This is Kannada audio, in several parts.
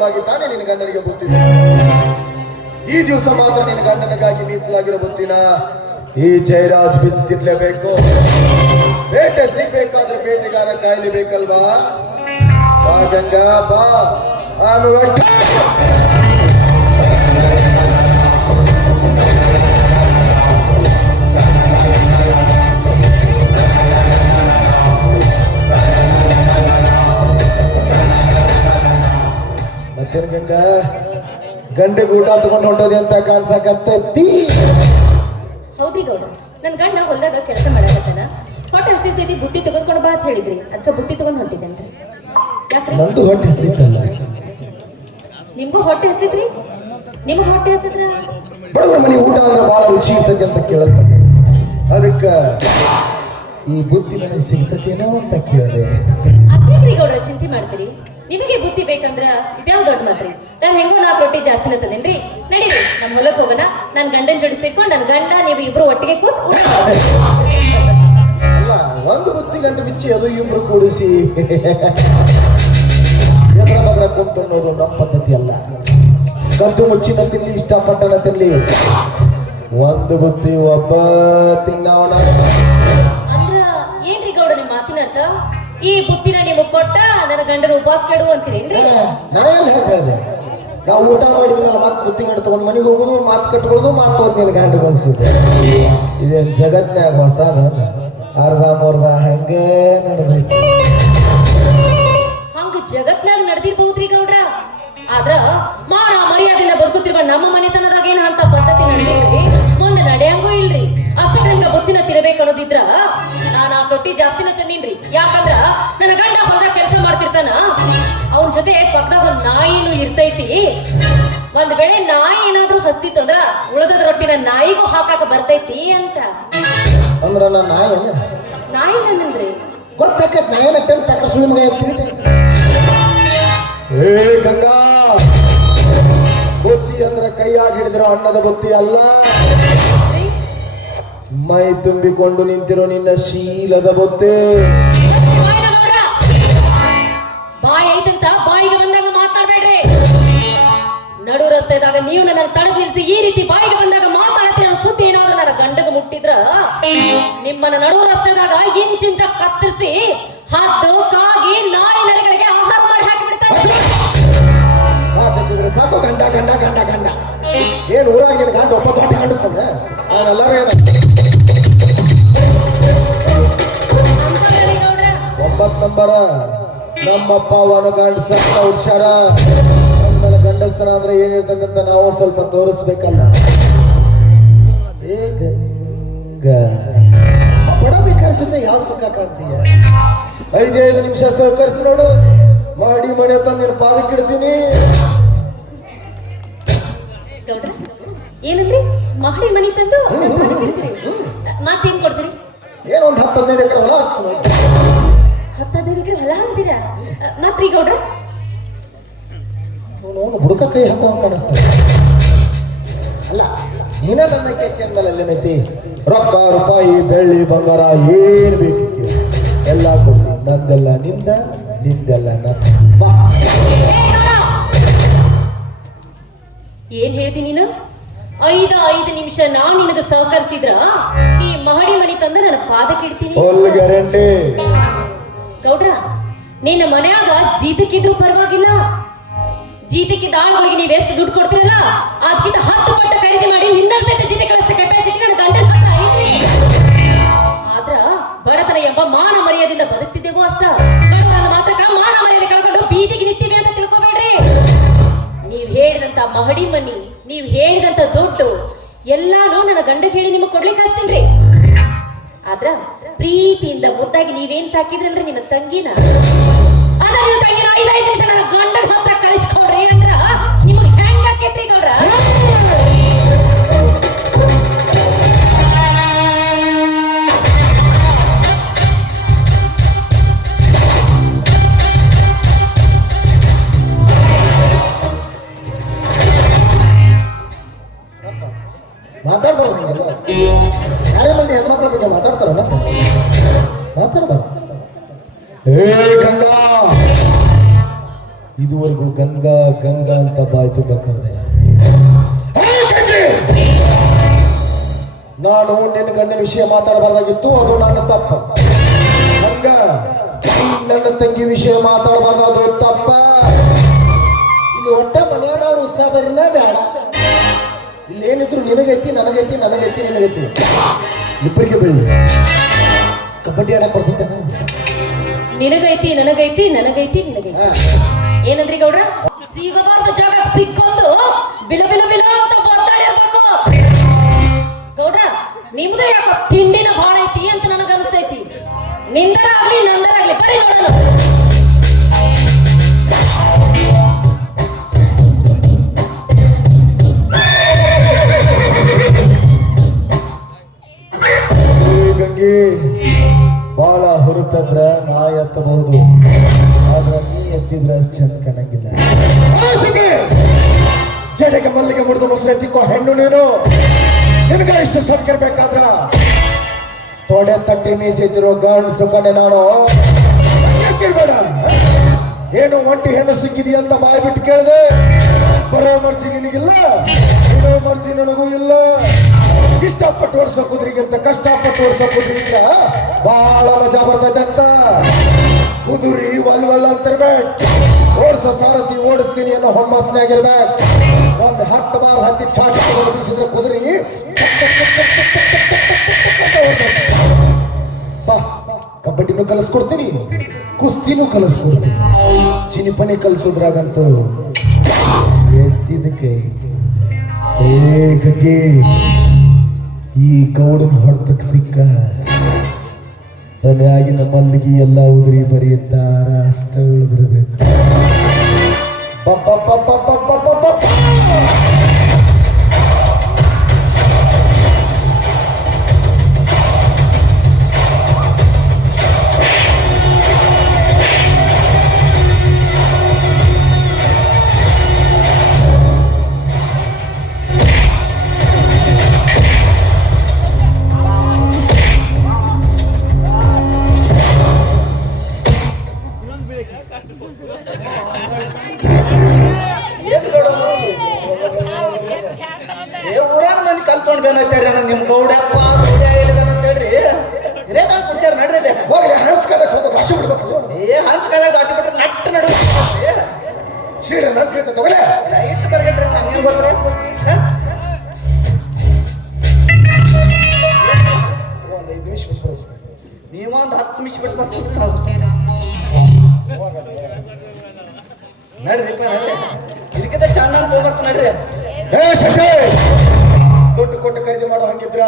ಸಲುವಾಗಿ ತಾನೇ ನಿನ್ನ ಗಂಡನಿಗೆ ಬುತ್ತಿದೆ. ಈ ದಿವಸ ಮಾತ್ರ ನಿನ್ನ ಗಂಡನಿಗಾಗಿ ಮೀಸಲಾಗಿರೋ ಬುತ್ತಿನ ಈ ಜಯರಾಜ್ ಬಿಚ್ಚಿ ತಿನ್ಲೇಬೇಕು. ಬೇಟೆ ಸಿಗ್ಬೇಕಾದ್ರೆ ಬೇಟೆಗಾರ ಕಾಯಲೇಬೇಕಲ್ವಾ? ಬಾ ಗಂಗಾ ಬಾ. ಮತ್ತೆ ಗಂಗಾ ಗಂಡೆಗೆ ಊಟ ತಗೊಂಡು ಹೊಂಟೋದಿ ಅಂತ ಕಾಣ್ಸಕತ್ತೈತಿ. ಹೌದ್ರಿ ಗೌಡ, ನನ್ ಗಂಡ ಹೊಲ್ದಾಗ ಕೆಲಸ ಮಾಡಕತ್ತಾನ. ಹೊಟ್ಟೆ ಹಸ್ತಿರ್ತೈತಿ, ಬುತ್ತಿ ತಗೊಂಡ್ಕೊಂಡು ಬಾ ಅಂತ ಹೇಳಿದ್ರಿ. ಅದಕ್ಕೆ ಬುತ್ತಿ ತಗೊಂಡ್ ಹೊಂಟಿದ್ದೇನ್ರಿ. ಯಾಕ್ರಿ? ನಂದು ಹೊಟ್ಟೆ ಹಸ್ತಿತ್ತಲ್ಲ. ನಿಮ್ಗೂ ಹೊಟ್ಟೆ ಹಸ್ತಿದ್ರಿ? ನಿಮಗ್ ಹೊಟ್ಟೆ ಹಸಿದ್ರ? ಬಡವರ ಮನೆ ಊಟ ಅಂದ್ರೆ ಬಹಳ ರುಚಿ ಇರ್ತೈತಿ ಅಂತ ಕೇಳತ್ತ. ಅದಕ್ಕ ಈ ಬುತ್ತಿ ನನಗೆ ಸಿಗ್ತತೇನೋ ಅಂತ ಕೇಳಿದೆ. ಅದೇನ್ರಿ ಗೌಡ್ರ ಚಿಂತೆ ಮಾಡ್ತೀರಿ? ನಿಮಗೆ ಬುತ್ತಿ ಬೇಕಂದ್ರ ಇದ್ಯಾವ ದೊಡ್ಡ ಮಾತ್ರಿ. ನಾನು ಹೆಂಗೋ 4 ರೊಟ್ಟಿ ಜಾಸ್ತಿನ ತಂದೇನ್ರಿ. ನಡೀರಿ ನಮ್ ಹೊಲಕ್ ಹೋಗೋಣ. ನನ್ ಗಂಡನ್ ಜೋಡಿ ಸೇರ್ಕೊಂಡು ನನ್ ಗಂಡ ನೀವು ಇಬ್ರು ಒಟ್ಟಿಗೆ ಕೂತ್ ಊಟ ಅಲ್ಲ, ಒಂದು ಬುತ್ತಿ ಗಂಟು ಬಿಚ್ಚಿ ಅದು ಇಬ್ರು ಕೂಡಿಸಿ ಎದ್ರ ಬದ್ರ ಕುಂತನ್ನೋದು ನಮ್ಮ ಪದ್ಧತಿ ಅಲ್ಲ. ಕದ್ದು ಮುಚ್ಚಿನ ತಿನ್ಲಿ, ಇಷ್ಟಪಟ್ಟನ ತಿನ್ಲಿ, ಒಂದು ಬುತ್ತಿ ಒಬ್ಬ ತಿನ್ನೋಣ. ಅಂದ್ರ ಏನ್ರಿ ಗೌಡ ನಿಮ್ ಮಾತಿನ ಅರ್ಥ? ಈ ಬುತ್ತಿನ ನಿಮಗ್ ಕೊಟ್ಟ ನನ್ನ ಗಂಡನ ಉಪವಾಸ ಕೆಡು ಅಂತೀರೇನ್ರಿ? ನಾನೆಲ್ಲ ಹೇಳಿದೆ, ನಾವು ಊಟ ಮಾಡಿದ್ಮೇಲೆ ಮತ್ತೆ ಬುತ್ತಿ ಗಂಟು ತಗೊಂಡ್ ಮನೆಗೆ ಹೋಗುದು, ಮಾತು ಕಟ್ಕೊಳ್ಳೋದು, ಮಾತು ಒಂದಿನ ಗಂಡು ಅನ್ಸಿದೆ. ಇದೇನ್ ಜಗತ್ನ್ಯಾಗ ಹೊಸಾದ? ಅರ್ಧ ಮುರ್ಧ ಹಂಗೆ ನಡೆದೈತಿ. ಹಂಗ ಜಗತ್ನಾಗ ನಡೆದಿರ್ಬಹುದ್ರಿ ಗೌಡ್ರ. ಆದ್ರ ಮಾನ ಮರ್ಯಾದೆಯಿಂದ ಬದುಕುತ್ತಿರುವ ನಮ್ಮ ಮನೆತನದಾಗ ಏನ್ ಅಂತ ಪದ್ಧತಿ ನಡೆದಿಲ್ರಿ, ಮುಂದೆ ನಡೆಯಂಗೂ ಇಲ್ರಿ. ಅಷ್ಟಕ್ಕ ಬುತ್ತಿನ ತಿರಬೇಕು ಅನ್ನೋದಿದ್ರ ನಾನು 4 ರೊಟ್ಟಿ ಜಾಸ್ತಿನ ತಂದೀನ್ರಿ. ಯಾಕಂದ್ರ ನನ್ನ ಗಂಡ ಹೊಲದಾಗ ಕೆಲಸ ಮಾಡ್ತಿರ್ತಾನ. ಅವನ ಜೊತೆ ಪಕ್ಕದಾಗ ಒಂದ್ ನಾಯಿನೂ ಇರ್ತೈತಿ. ಒಂದ್ ವೇಳೆ ನಾಯಿ ಏನಾದ್ರೂ ಹಸ್ತಿತ್ತು ಅಂದ್ರ ಉಳಿದ ರೊಟ್ಟಿನ ನಾಯಿಗೂ ಹಾಕಾಕ ಬರ್ತೈತಿ ಅಂತ. ಅಂದ್ರ ನನ್ನ ನಾಯಿ ನನ್ನಂದ್ರಿ ಗೊತ್ತಾಕತ್. ನಾಯನ ಪ್ಯಾಕರ್ ಸುಳಿ ಮಗ ತಿಳಿತೈತಿ. ಏ ಗಂಗಾ, ಬುತ್ತಿ ಅಂದ್ರೆ ಕೈಯಾಗಿ ಹಿಡಿದಿರೋ ಅನ್ನದ ಬುತ್ತಿ ಅಲ್ಲ, ಮೈ ತುಂಬಿಕೊಂಡು ನಿಂತಿರೋ ನಿನ್ನ ಶೀಲದ ಬುತ್ತಿ. ಬಾಯಿ ಐತಂತ ಬಾಯಿಗೆ ಬಂದಾಗ ಮಾತಾಡ್ಬೇಡ್ರಿ. ನಡು ರಸ್ತೆದಾಗ ನೀವು ನನ್ನ ತಡೆದು ನಿಲ್ಸಿ ಈ ರೀತಿ ಬಾಯಿಗೆ ಬಂದಾಗ ಮಾತಾಡ್ತೀನಿ ಅನ್ನೋ ಸುದ್ದಿ ಏನಾದ್ರು ನನ್ನ ಗಂಡಗೆ ಮುಟ್ಟಿದ್ರ ನಿಮ್ಮನ್ನ ನಡು ರಸ್ತೆದಾಗ ಇಂಚಿಂಚ ಕತ್ತರಿಸಿ ಹದ್ದು ಕಾಗಿ ನಾಯಿ ನರಿಗಳಿಗೆ ಆಹಾರ ಮಾಡಿ ಹಾಕಿ ಬಿಡ್ತಾರೆ. ಸಾಕು ಗಂಡ ಗಂಡ ಗಂಡ ಗಂಡ. ಏನ್ ಊರಾಗ ನಿನ್ ಗಂಡ ಒಬ್ಬ ದೊಡ್ಡ ಕಾಣಿಸ್ತಂದ್ರೆ ನಾನೆಲ್ಲರೂ ಏನ 9 ನಂಬರ ನಮ್ಮಪ್ಪ ಅವನ ಗಂಡ ಸತ್ತ ಹುಷಾರ. ಆಮೇಲೆ ಗಂಡಸ್ತನ ಅಂದ್ರೆ ಏನಿರ್ತದೆ ಅಂತ ನಾವು ಸ್ವಲ್ಪ ತೋರಿಸ್ಬೇಕಲ್ಲ. ಏ ಗಂಗ, ಬಡ ಬೇಕಾದ ಜೊತೆ ಯಾವ ಸುಖ ಕಾಣ್ತೀಯ? 5 ನಿಮಿಷ ಸಹಕರಿಸಿ ನೋಡು. ಮಾಡಿ ಮನೆ ತಂದು ನಿನ್ನ ಪಾದಕ್ಕೆ ಇಡ್ತೀನಿ. ಗೌಡ್ರ ಏನಂದ್ರಿ? ಮಾಡಿ ಮನಿ ತಂದು ಮತ್ತೇನ್ ಕೊಡ್ತೀರಿ? ಏನೋ ಒಂದು 10-15 ಎಕರೆ ಹೊಲ ಹಚ್ತೀನಿ. 10-15 ಎಕರೆ ಹೊಲ ಹಚ್ತೀರಾ? ಮತ್ರಿ ಗೌಡ್ರ ಅವನು ಬುಡಕ ಕೈ ಹಾಕುವಂಗ ಕಾಣಿಸ್ತಾನೆ. ಅಲ್ಲ, ನೀನ ನನ್ನ ಕೇಕೆ ಅಂದಲ್ಲ ಎಲ್ಲನೈತಿ. ರೊಕ್ಕ ರೂಪಾಯಿ ಬೆಳ್ಳಿ ಬಂಗಾರ ಏನ್ ಬೇಕಿತ್ತು ಎಲ್ಲ ಕೊಡ್ತೀನಿ. ನಂದೆಲ್ಲ ನಿಂದ, ನಿಂದೆಲ್ಲ ನನ್ನ. ಏನ್ ಹೇಳ್ತೀನಿ ನೀನು? 5 ನಿಮಿಷ ನಾನ್ ನಿನಗ ಸಹಕರಿಸಿದ್ರ ಈ ಮಹಡಿ ಮನಿ ತಂದ ನನ್ನ ಪಾದಕ್ಕೆ ಇಡ್ತೀನಿ. ಗ್ಯಾರಂಟಿ. ಗೌಡ್ರ, ನಿನ್ನ ಮನ್ಯಾಗ ಜೀತಕ್ಕಿದ್ರು ಪರವಾಗಿಲ್ಲ. ಜೀತಕ್ಕಿದ್ದ ಆಳುಗಳಿಗೆ ನೀವ್ ಎಷ್ಟು ದುಡ್ಡು ಕೊಡ್ತೀರಲ್ಲ ಅದಕ್ಕಿಂತ 10 ಪಟ್ಟು ಖರೀದಿ ಮಾಡಿ ನಿನ್ನ ಸಹಿತ ಜೀತಕ್ಕಷ್ಟು ಕೆಪಾಸಿಟಿ ನನ್ನ ಗಂಡನ ಹತ್ರ ಐತಿ. ಆದ್ರ ಬಡತನ ಎಂಬ ಮಾನ ಮರ್ಯಾದೆಯಿಂದ ಬದುಕ್ತಿದ್ದೇವೋ ಅಷ್ಟ. ಬಡವರ ಮಾತ್ರಕ್ಕ ಮಾನ ಮರ್ಯಾದೆ ಕಳ್ಕೊಂಡು ಬೀದಿಗೆ ನಿಂತೀವಿ ಅಂತ ತಿಳ್ಕೊಬೇಡ್ರಿ. ನೀವ್ ಹೇಳಿದಂತ ಮಹಡಿ ಮನಿ, ನೀವ್ ಹೇಳಿದಂತ ದುಡ್ಡು ಎಲ್ಲಾನು ನನ್ನ ಗಂಡಗೆ ಹೇಳಿ ನಿಮಗ್ ಕೊಡ್ಲಿಕ್ಕೆ ಹಚ್ತೀನ್ರಿ. ಆದ್ರ ಪ್ರೀತಿಯಿಂದ ಮುದ್ದಾಗಿ ನೀವೇನ್ ಸಾಕಿದ್ರಲ್ರಿ ನಿಮ್ಮ ತಂಗಿನ, ಅದ ನಿಮ್ಮ ತಂಗಿನ 5 ನಿಮಿಷ ನನ್ನ ಗಂಡನ ಹತ್ರ ಕಳಿಸ್ಕೊಡ್ರಿ ಅಂದ್ರ ನಿಮಗ್ ಹೆಂಗ ಆಕೇತ್ರಿ ಗೌಡ್ರ? ಮಾತಾಡ್ಬಾರ್ದು ಹಂಗೆಲ್ಲ. ಯಾರೇ ಮಂದಿ ಹೆಣ್ಮಕ್ಳ ಬಗ್ಗೆ ಮಾತಾಡ್ತಾರಲ್ಲ, ಮಾತಾಡ್ಬಾರ್ದು. ಏ ಗಂಗಾ, ಇದುವರೆಗೂ ಗಂಗಾ ಗಂಗಾ ಅಂತ ಬಾಯಿ ತುಂಬ ಕರೆದೆ. ನಾನು ನಿನ್ನ ಗಂಡನ ವಿಷಯ ಮಾತಾಡಬಾರ್ದಾಗಿತ್ತು, ಅದು ನನ್ನ ತಪ್ಪ. ಹಂಗ ನನ್ನ ತಂಗಿ ವಿಷಯ ಮಾತಾಡಬಾರ್ದು, ಅದು ತಪ್ಪ. ಇಲ್ಲಿ ಒಟ್ಟ ಮನೆಯವ್ರು ಉತ್ಸಾಹ ಬರೀನ ಬೇಡ. ಇಲ್ಲಿ ಏನಿದ್ರು ನಿನಗೈತಿ ನನಗೈತಿ ನನಗೈತಿ ನಿನಗೈತಿ, ಇಬ್ಬರಿಗೆ ಬೀಳಿ. ಕಬಡ್ಡಿ ಆಡಕ್ ಬರ್ತೈತೆ. ನಿನಗೈತಿ ನನಗೈತಿ ನನಗೈತಿ ನಿನಗೈತಿ ಏನಂದ್ರಿ ಗೌಡ್ರ? ಸಿಗಬಾರ್ದ ಜಾಗ ಸಿಕ್ಕೊಂಡು ಬಿಲ ಬಿಲ ಬಿಲ ಅಂತ ಬರ್ತಾಡಿರ್ಬೇಕು. ಗೌಡ್ರ ನಿಮ್ದು ಯಾಕೋ ತಿಂಡಿನ ಬಾಳ ಐತಿ ಅಂತ ನನಗ ಅನಿಸ್ತೈತಿ. ನಿಂದರಾಗ್ಲಿ ನಂದರಾಗ್ಲಿ ಬರೀ ನೋಡೋಣ. ಗಂಗೆ ಬಾಳ ಹುರುಪಂದ್ರ ನಾ ಎತ್ತಬಹುದು, ಆದ್ರೆ ನೀ ಎತ್ತಿದ್ರ ಅಷ್ಟು ಚಂದ ಕಾಣಂಗಿಲ್ಲ. ಜಡೆಗೆ ಮಲ್ಲಿಗೆ ಮುಡಿದು ಮೊಸರು ಎತ್ತಿಕೋ ಹೆಣ್ಣು ನೀನು. ನಿನಗ ಇಷ್ಟು ಸೊಕ್ಕಿರ್ಬೇಕಾದ್ರ ತೊಡೆ ತಟ್ಟಿ ಮೀಸಿದ್ರು ಗಂಡಸು ಕಡೆ ನಾನು. ಬೇಡ ಏನು ಒಂಟಿ ಹೆಣ್ಣು ಸಿಕ್ಕಿದಿ ಅಂತ ಬಾಯಿ ಬಿಟ್ಟು ಕೇಳಿದೆ. ಬರೋ ಮರ್ಜಿ ನಿನಗಿಲ್ಲ, ಇರೋ ಮರ್ಜಿ ನನಗೂ ಇಲ್ಲ. ಇಷ್ಟಪಟ್ಟು ಓಡಿಸೋ ಕುದುರೆಗಿಂತ ಕಷ್ಟಪಟ್ಟು ಓಡಿಸೋ ಕುದುರೆಗಿಂತ ಬಹಳ ಮಜಾ ಬರ್ತೈತೆ ಅಂತ. ಕುದುರಿ ವಲ್ ಅಂತಿರ್ಬೇಕು, ಓಡಿಸೋ ಸಾರಥಿ ಓಡಿಸ್ತೀನಿ ಅನ್ನೋ ಹೊಮ್ಮಸ್ನಾಗಿರ್ಬೇಕು. ಒಮ್ಮೆ 10 ಬಾರ್ ಹತ್ತಿ ಚಾಟಿ ಬೀಸಿದ್ರೆ ಕುದುರೆ ಬಾ. ಕಬಡ್ಡಿನೂ ಕಲಿಸ್ಕೊಡ್ತೀನಿ, ಕುಸ್ತಿನೂ ಕಲಿಸ್ಕೊಡ್ತೀನಿ, ಚಿನಿಪಣಿ ಕಲಿಸೋದ್ರಾಗಂತೂ ಎತ್ತಿದ ಕೈ. ಏ ಗಂಗೆ, ಈ ಗೌಡನ ಹೊಡೆದಕ್ಕೆ ಸಿಕ್ಕ ತಲೆಯಾಗಿನ ಮಲ್ಲಿಗೆ ಎಲ್ಲ ಉದುರಿ ಬರೆಯುತ್ತಾರ ಅಷ್ಟ ಉಳಿದಿರಬೇಕು. ಊರಾಗ ಮಂದಿ ಕಲ್ತ್ಕೊಂಡು ಬೇನೈತಾರ ನಿಮ್ ಗೌಡಪ್ಪ ಹೇಳ್ರಿ ಹಿರೇಕಾಲ ಕುಡ್ಸ್ಯಾರ ನಡ್ರಿ. ಹೋಗ್ಲಿ ಹಂಚ್ಕದಕ್ಕೆ ಹೋದ ಭಾಷೆ ಬಿಡ್ಬೇಕು. ಹಂಚ್ಕದಾಗ ದಾಸಿ ಬಿಟ್ರೆ ನಟ್ಟು ನಡು ಸೀಡ ನನ್ ಸೀಟ ತಗೊಳ್ಳೆ. ಇಟ್ಟು ಬರ್ಗಟ್ರಿ ನಂಗೇನು ಬರ್ತಾರೆ. ಒಂದು 5 ನಿಮಿಷ ಬಿಟ್ಟು ನೀವೊಂದು 10 ನಿಮಿಷ ಬಿಟ್ಟು ಬರ್ತೀವಿ ನಡ್ರಿಪ್ಪ ನಡ್ರಿ. ಇದಕ್ಕಿಂತ ಚೆನ್ನಾಗಿ ತೊಗೊಂಬರ್ತ ನಡ್ರಿ. ದುಡ್ಡು ಕೊಟ್ಟು ಖರೀದಿ ಮಾಡೋ ಹಂಗಿದ್ರ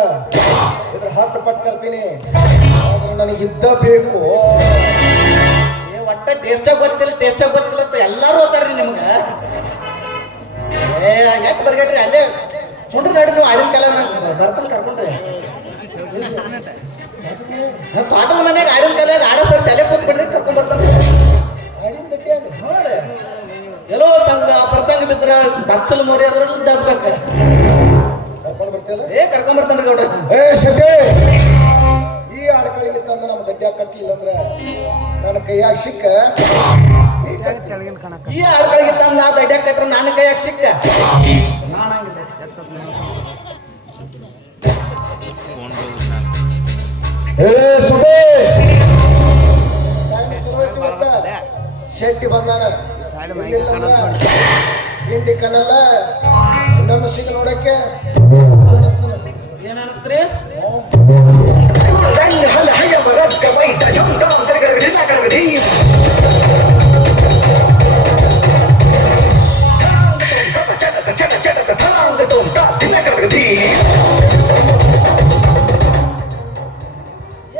ಇದ್ರ 10 ಪಟ್ಟು ತರ್ತೀನಿ. ನನಗಿದ್ದ ಬೇಕು. ಒಟ್ಟ ಟೇಸ್ಟಾಗ ಗೊತ್ತಿಲ್ಲ ಅಂತ ಎಲ್ಲಾರು ಹೋಗ್ತಾರ್ರಿ ನಿಮ್ಗೆ. ಯಾಕೆ ಬರ್ಗಟ್ರಿ ಅಲ್ಲೇ ನೋಡ್ರಿ ನಡ್ರಿ. ನೀವು ಆಡಿನ ಕಾಲ ಬರ್ತಾನೆ ಕರ್ಕೊಂಡ್ರಿ. ತೋಟದ ಮನ್ಯಾಗ ಆಡಿನ ಕಾಲಾಗ ಆಡೋ ಸರ್ ಶಾಲೆ ಕೂತ್ ಬಿಡ್ರಿ ಕರ್ಕೊಂಡ್ ಬರ್ತಾನೆ. ಎಲ್ಲೋ ಸಂಘ ಪ್ರಸಂಗ ಬಿದ್ರ ಕಚ್ಚಲ್ ಮೋರಿ ಅದ್ರಲ್ಲಿ ಡಗ್ಬೇಕು. ಕರ್ಕೊಂಡ್ ಬರ್ತಾನ್ರಿ ಗೌಡ್ರ. ಈ ಆಡ್ಗಳಿಗೆ ತಂದು ನಮ್ಮ ದಡ್ಡ ಕಟ್ಟಲಿಲ್ಲ ಅಂದ್ರೆ ನನ್ನ ಕೈಯಾಗ ಸಿಕ್ಕ. ಈ ಆಡ್ಗಳಿಗೆ ತಂದು ನಾ ದಡ್ಡ ಕಟ್ರ ನನ್ನ ಕೈಯಾಗ ಸಿಕ್ಕ. ಶೆಟ್ಟಿ ಬಂದಾನ ಹಿಂಡಿ ಕನ್ನಲ್ಲ ಇನ್ನೊಂದು ಸಿಗ ನೋಡಕ್ಕೆ ಏನ್ ಅನಸ್ತ್ರಿ?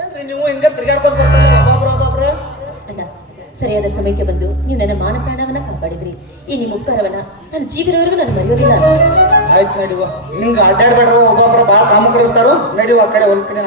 ಏನ್ರಿ ನೀವು ಹಿಂಗ ತಿರ್ಗಾಡ್ಕೊಂಡ್ ಬರ್ತಾನೆ ಒಬ್ಬೊಬ್ರ? ಅಣ್ಣ, ಸರಿಯಾದ ಸಮಯಕ್ಕೆ ಬಂದು ನೀವು ನನ್ನ ಮಾನ ಪ್ರಾಣವನ್ನ ಕಾಪಾಡಿದ್ರಿ. ಈ ನಿಮ್ಮ ಉಪಕಾರವನ್ನ ನನ್ನ ಜೀವನವರೆಗೂ ನಾನು ಮರೆಯೋದಿಲ್ಲ. ಆಯ್ತು ನಡಿವ. ಹಿಂಗ ಅಡ್ಡಾಡ್ಬೇಡ್ರ, ಒಬ್ಬೊಬ್ರು ಬಾಳ ಕಾಮಕರು ಇರ್ತಾರು. ನಡಿವ ಆ ಕಡೆ ಹೊಲ ಕಡೆ.